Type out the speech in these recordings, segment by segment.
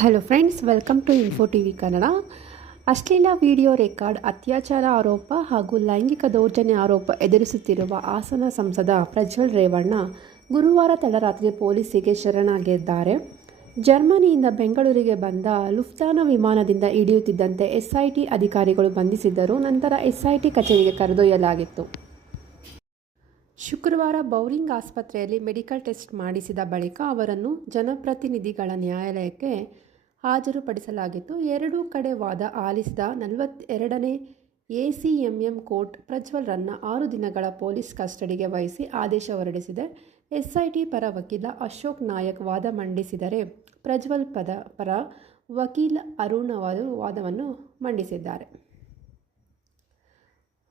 Hello friends, welcome to info TV Kannada. ಅಶ್ಲೀಲ video record, ಅತ್ಯಾಚಾರ ಆರೋಪ ಹಾಗೂ ಲೈಂಗಿಕ ದೌರ್ಜನ್ಯ ಆರೋಪ ಎದುರಿಸುತ್ತಿರುವ ಹಾಸನ ಸಂಸದ ಪ್ರಜ್ವಲ್ ರೇವಣ್ಣ ಗುರುವಾರ ತಡರಾತ್ರಿ ಪೊಲೀಸರಿಗೆ ಶರಣಾಗಿದ್ದಾರೆ. ಜರ್ಮನಿಯಿಂದ ಬೆಂಗಳೂರಿಗೆ ಬಂದ ಲುಫ್ತಾನ ವಿಮಾನದಿಂದ ಇಳಿಯುತ್ತಿದ್ದಂತೆ ಎಸ್ಐಟಿ ಅಧಿಕಾರಿಗಳು ಬಂಧಿಸಿದ್ದರು. ನಂತರ ಎಸ್ಐಟಿ ಕಚೇರಿಗೆ ಕರೆದೊಯ್ಯಲಾಗಿತ್ತು. ಶುಕ್ರವಾರ ಬೌರಿಂಗ್ ಆಸ್ಪತ್ರೆಯಲ್ಲಿ ಮೆಡಿಕಲ್ ಟೆಸ್ಟ್ ಮಾಡಿಸಿದ ಬಳಿಕ ಅವರನ್ನು ಜನಪ್ರತಿನಿಧಿಗಳ ನ್ಯಾಯಾಲಯಕ್ಕೆ ಹಾಜರುಪಡಿಸಲಾಗಿತ್ತು. ಎರಡೂ ಕಡೆ ವಾದ ಆಲಿಸಿದ 42ನೇ ಎಸಿಎಂಎಂ ಕೋರ್ಟ್ ಪ್ರಜ್ವಲ್ರನ್ನು 6 ದಿನಗಳ ಪೊಲೀಸ್ ಕಸ್ಟಡಿಗೆ ವಹಿಸಿ ಆದೇಶ ಹೊರಡಿಸಿದೆ. ಎಸ್ಐಟಿ ಪರ ವಕೀಲ ಅಶೋಕ್ ನಾಯಕ್ ವಾದ ಮಂಡಿಸಿದರೆ, ಪ್ರಜ್ವಲ್ ಪರ ವಕೀಲ ಅರುಣ್ ಅವರು ವಾದವನ್ನು ಮಂಡಿಸಿದ್ದಾರೆ.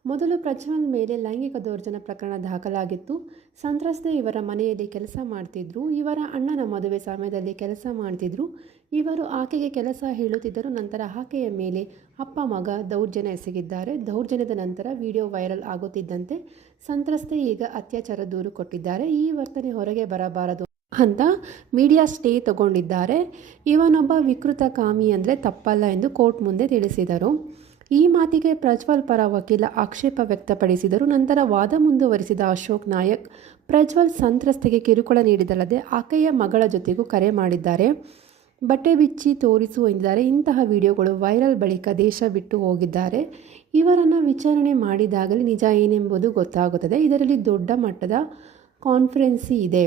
ಮೊದಲು ಪ್ರಜ್ವಲ್ ಮೇಲೆ ಲೈಂಗಿಕ ದೌರ್ಜನ್ಯ ಪ್ರಕರಣ ದಾಖಲಾಗಿತ್ತು. ಸಂತ್ರಸ್ತೆ ಇವರ ಮನೆಯಲ್ಲಿ ಕೆಲಸ ಮಾಡ್ತಿದ್ರು. ಇವರ ಅಣ್ಣನ ಮದುವೆ ಸಮಯದಲ್ಲಿ ಕೆಲಸ ಮಾಡ್ತಿದ್ರು. ಇವರು ಆಕೆಗೆ ಕೆಲಸ ಹೇಳುತ್ತಿದ್ದರು. ನಂತರ ಆಕೆಯ ಮೇಲೆ ಅಪ್ಪ ಮಗ ದೌರ್ಜನ್ಯ ಎಸಗಿದ್ದಾರೆ. ದೌರ್ಜನ್ಯದ ನಂತರ ವಿಡಿಯೋ ವೈರಲ್ ಆಗುತ್ತಿದ್ದಂತೆ ಸಂತ್ರಸ್ತೆ ಈಗ ಅತ್ಯಾಚಾರ ದೂರು ಕೊಟ್ಟಿದ್ದಾರೆ. ಈ ವರ್ತನೆ ಹೊರಗೆ ಬರಬಾರದು ಅಂತ ಮೀಡಿಯಾ ಸ್ಟೇ ತಗೊಂಡಿದ್ದಾರೆ. ಇವನೊಬ್ಬ ವಿಕೃತ ಕಾಮಿ ಅಂದರೆ ತಪ್ಪಲ್ಲ ಎಂದು ಕೋರ್ಟ್ ಮುಂದೆ ತಿಳಿಸಿದರು. ಈ ಮಾತಿಗೆ ಪ್ರಜ್ವಲ್ ಪರ ವಕೀಲ ಆಕ್ಷೇಪ ವ್ಯಕ್ತಪಡಿಸಿದರು. ನಂತರ ವಾದ ಮುಂದುವರಿಸಿದ ಅಶೋಕ್ ನಾಯಕ್, ಪ್ರಜ್ವಲ್ ಸಂತ್ರಸ್ತೆಗೆ ಕಿರುಕುಳ ನೀಡಿದಲ್ಲದೆ ಆಕೆಯ ಮಗಳ ಜೊತೆಗೂ ಕರೆ ಮಾಡಿದ್ದಾರೆ, ಬಟ್ಟೆ ಬಿಚ್ಚಿ ತೋರಿಸು ಎಂದಿದ್ದಾರೆ. ಇಂತಹ ವಿಡಿಯೋಗಳು ವೈರಲ್ ಬಳಿಕ ದೇಶ ಬಿಟ್ಟು ಹೋಗಿದ್ದಾರೆ. ಇವರನ್ನು ವಿಚಾರಣೆ ಮಾಡಿದಾಗಲೇ ನಿಜ ಏನೆಂಬುದು ಗೊತ್ತಾಗುತ್ತದೆ. ಇದರಲ್ಲಿ ದೊಡ್ಡ ಮಟ್ಟದ ಕಾನ್ಫರೆನ್ಸಿ ಇದೆ.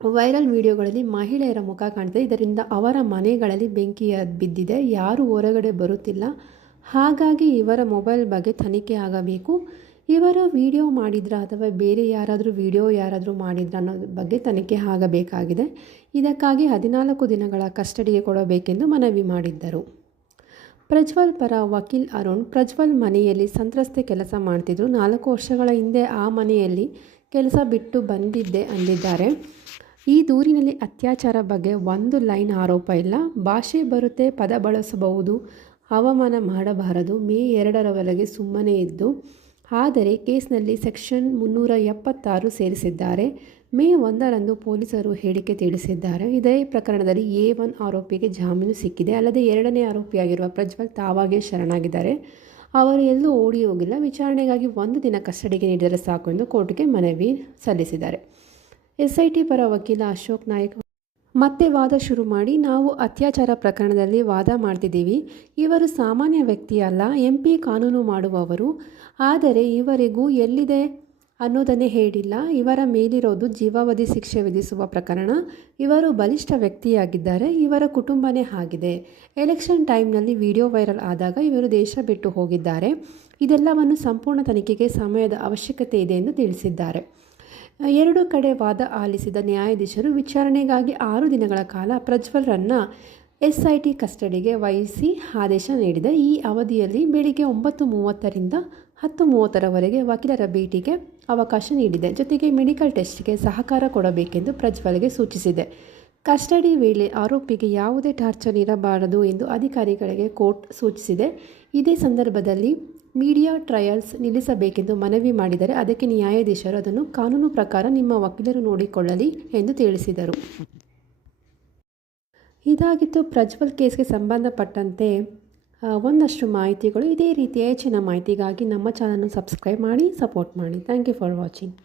ವೈರಲ್ ವಿಡಿಯೋಗಳಲ್ಲಿ ಮಹಿಳೆಯರ ಮುಖ ಕಾಣ್ತಿದೆ. ಇದರಿಂದ ಅವರ ಮನೆಗಳಲ್ಲಿ ಬೆಂಕಿ ಬಿದ್ದಿದೆ. ಯಾರೂ ಹೊರಗಡೆ ಬರುತ್ತಿಲ್ಲ. ಹಾಗಾಗಿ ಇವರ ಮೊಬೈಲ್ ಬಗ್ಗೆ ತನಿಖೆ ಆಗಬೇಕು. ಇವರು ವಿಡಿಯೋ ಮಾಡಿದ್ರ ಅಥವಾ ಬೇರೆ ಯಾರಾದರೂ ಮಾಡಿದ್ರ ಅನ್ನೋದ್ರ ಬಗ್ಗೆ ತನಿಖೆ ಆಗಬೇಕಾಗಿದೆ. ಇದಕ್ಕಾಗಿ 14 ದಿನಗಳ ಕಸ್ಟಡಿಗೆ ಕೊಡಬೇಕೆಂದು ಮನವಿ ಮಾಡಿದ್ದರು. ಪ್ರಜ್ವಲ್ ಪರ ವಕೀಲ್ ಅರುಣ್, ಪ್ರಜ್ವಲ್ ಮನೆಯಲ್ಲಿ ಸಂತ್ರಸ್ತೆ ಕೆಲಸ ಮಾಡ್ತಿದ್ರು. 4 ವರ್ಷಗಳ ಹಿಂದೆ ಆ ಮನೆಯಲ್ಲಿ ಕೆಲಸ ಬಿಟ್ಟು ಬಂದಿದ್ದೆ ಅಂದಿದ್ದಾರೆ. ಈ ದೂರಿನಲ್ಲಿ ಅತ್ಯಾಚಾರ ಬಗ್ಗೆ ಒಂದು ಲೈನ್ ಆರೋಪ ಇಲ್ಲ. ಭಾಷೆ ಬರುತ್ತೆ, ಪದ ಬಳಸಬಹುದು, ಅವಮಾನ ಮಾಡಬಾರದು. ಮೇ 2ರವರೆಗೆ ಸುಮ್ಮನೆ ಇದ್ದು, ಆದರೆ ಕೇಸ್ನಲ್ಲಿ ಸೆಕ್ಷನ್ 376 ಸೇರಿಸಿದ್ದಾರೆ. ಮೇ 1ರಂದು ಪೊಲೀಸರು ಹೇಳಿಕೆ ತಿಳಿಸಿದ್ದಾರೆ. ಇದೇ ಪ್ರಕರಣದಲ್ಲಿ A1 ಆರೋಪಿಗೆ ಜಾಮೀನು ಸಿಕ್ಕಿದೆ. ಅಲ್ಲದೆ 2ನೇ ಆರೋಪಿಯಾಗಿರುವ ಪ್ರಜ್ವಲ್ ತಾವಾಗೇ ಶರಣಾಗಿದ್ದಾರೆ. ಅವರು ಎಲ್ಲೂ ಓಡಿ ಹೋಗಿಲ್ಲ. ವಿಚಾರಣೆಗಾಗಿ 1 ದಿನ ಕಸ್ಟಡಿಗೆ ನೀಡಿದರೆ ಸಾಕು ಎಂದು ಕೋರ್ಟ್ಗೆ ಮನವಿ ಸಲ್ಲಿಸಿದ್ದಾರೆ. ಎಸ್ಐಟಿ ಪರ ವಕೀಲ ಅಶೋಕ್ ನಾಯಕ್ ಮತ್ತೆ ವಾದ ಶುರು ಮಾಡಿ, ನಾವು ಅತ್ಯಾಚಾರ ಪ್ರಕರಣದಲ್ಲಿ ವಾದ ಮಾಡ್ತಿದ್ದೀವಿ. ಇವರು ಸಾಮಾನ್ಯ ವ್ಯಕ್ತಿ ಅಲ್ಲ, MP ಕಾನೂನು ಮಾಡುವವರು. ಆದರೆ ಇವರಿಗೂ ಎಲ್ಲಿದೆ ಅನ್ನೋದನ್ನೇ ಹೇಳಿಲ್ಲ. ಇವರ ಮೇಲಿರೋದು ಜೀವಾವಧಿ ಶಿಕ್ಷೆ ವಿಧಿಸುವ ಪ್ರಕರಣ. ಇವರು ಬಲಿಷ್ಠ ವ್ಯಕ್ತಿಯಾಗಿದ್ದಾರೆ. ಇವರ ಕುಟುಂಬನೇ ಆಗಿದೆ. ಎಲೆಕ್ಷನ್ ಟೈಮ್ನಲ್ಲಿ ವಿಡಿಯೋ ವೈರಲ್ ಆದಾಗ ಇವರು ದೇಶ ಬಿಟ್ಟು ಹೋಗಿದ್ದಾರೆ. ಇದೆಲ್ಲವನ್ನು ಸಂಪೂರ್ಣ ತನಿಖೆಗೆ ಸಮಯದ ಅವಶ್ಯಕತೆ ಇದೆ ಎಂದು ತಿಳಿಸಿದ್ದಾರೆ. 2 ಕಡೆ ವಾದ ಆಲಿಸಿದ ನ್ಯಾಯಾಧೀಶರು ವಿಚಾರಣೆಗಾಗಿ 6 ದಿನಗಳ ಕಾಲ ಪ್ರಜ್ವಲ್ರನ್ನು ಎಸ್ಐಟಿ ಕಸ್ಟಡಿಗೆ ವಹಿಸಿ ಆದೇಶ ನೀಡಿದೆ. ಈ ಅವಧಿಯಲ್ಲಿ ಬೆಳಿಗ್ಗೆ 9:30ರಿಂದ 10:30ರವರೆಗೆ ವಕೀಲರ ಭೇಟಿಗೆ ಅವಕಾಶ ನೀಡಿದೆ. ಜೊತೆಗೆ ಮೆಡಿಕಲ್ ಟೆಸ್ಟ್ಗೆ ಸಹಕಾರ ಕೊಡಬೇಕೆಂದು ಪ್ರಜ್ವಲ್ಗೆ ಸೂಚಿಸಿದೆ. ಕಸ್ಟಡಿ ವೇಳೆ ಆರೋಪಿಗೆ ಯಾವುದೇ ಟಾರ್ಚರ್ ಇರಬಾರದು ಎಂದು ಅಧಿಕಾರಿಗಳಿಗೆ ಕೋರ್ಟ್ ಸೂಚಿಸಿದೆ. ಇದೇ ಸಂದರ್ಭದಲ್ಲಿ ಮೀಡಿಯಾ ಟ್ರಯಲ್ಸ್ ನಿಲ್ಲಿಸಬೇಕೆಂದು ಮನವಿ ಮಾಡಿದರೆ ಅದಕ್ಕೆ ನ್ಯಾಯಾಧೀಶರು ಅದನ್ನು ಕಾನೂನು ಪ್ರಕಾರ ನಿಮ್ಮ ವಕೀಲರು ನೋಡಿಕೊಳ್ಳಲಿ ಎಂದು ತಿಳಿಸಿದರು. ಇದಾಗಿತ್ತು ಪ್ರಜ್ವಲ್ ಕೇಸ್ಗೆ ಸಂಬಂಧಪಟ್ಟಂತೆ ಒಂದಷ್ಟು ಮಾಹಿತಿಗಳು. ಇದೇ ರೀತಿಯ ಹೆಚ್ಚಿನ ಮಾಹಿತಿಗಾಗಿ ನಮ್ಮ ಚಾನಲ್ನ ಸಬ್ಸ್ಕ್ರೈಬ್ ಮಾಡಿ, ಸಪೋರ್ಟ್ ಮಾಡಿ. Thank you for watching.